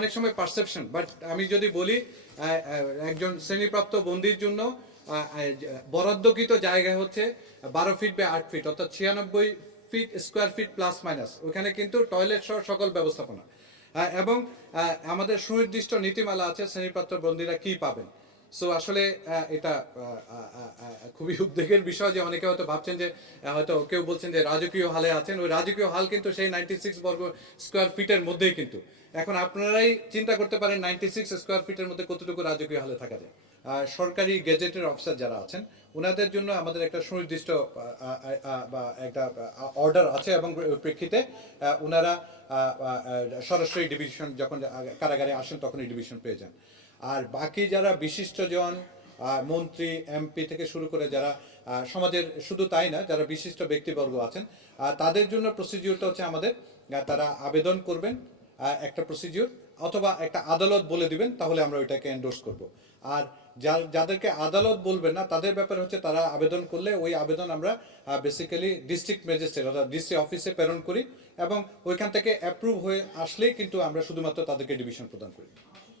অনেক সময় perception, but আমি যদি বলি একজন শ্রেণীপ্রাপ্ত বন্দির জন্য বরাদ্দকৃত জায়গা হচ্ছে 12 ফিট বাই 8 ফিট, অর্থাৎ 96 fit square feet plus minus. ওখানে কিন্তু টয়লেট সহ সকল ব্যবস্থাপনা এবং আমাদের সুনির্দিষ্ট নীতিমালা আছে শ্রেণীপ্রাপ্ত বন্দীরা কি পাবেন। সো আসলে এটা খুবই উদ্বেগের বিষয় যে অনেকে হয়তো ভাবছেন যে হয়তো কেউ বলছেন যে রাজকীয় হালে আছেন। ওই রাজকীয় হাল কিন্তু সেই 96 বর্গ স্কোয়ার ফিটের মধ্যেই কিন্তু। এখন আপনারাই চিন্তা করতে পারেন 96 স্কোয়ার ফিটের মধ্যে কতটুকু রাজকীয় হালে থাকা যায়। সরকারি গেজেটের অফিসার যারা আছেন ওনাদের জন্য আমাদের একটা সুনির্দিষ্ট বা একটা অর্ডার আছে এবং প্রেক্ষিতে ওনারা সরাসরি ডিভিশন যখন কারাগারে আসেন তখনই ডিভিশন পেয়ে যান। আর বাকি যারা বিশিষ্টজন মন্ত্রী এমপি থেকে শুরু করে যারা সমাজের, শুধু তাই না, যারা বিশিষ্ট ব্যক্তিবর্গ আছেন তাদের জন্য প্রসিডিউরটা হচ্ছে আমাদের তারা আবেদন করবেন একটা প্রসিডিউর, অথবা একটা আদালত বলে দিবেন, তাহলে আমরা ওইটাকে এন্ডোর্স করব। আর যাদেরকে আদালত বলবেন না তাদের ব্যাপারে হচ্ছে তারা আবেদন করলে ওই আবেদন আমরা বেসিক্যালি ডিস্ট্রিক্ট ম্যাজিস্ট্রেট অর্থাৎ ডিসি অফিসে প্রেরণ করি এবং ওইখান থেকে অ্যাপ্রুভ হয়ে আসলেই কিন্তু আমরা শুধুমাত্র তাদেরকে ডিভিশন প্রদান করি।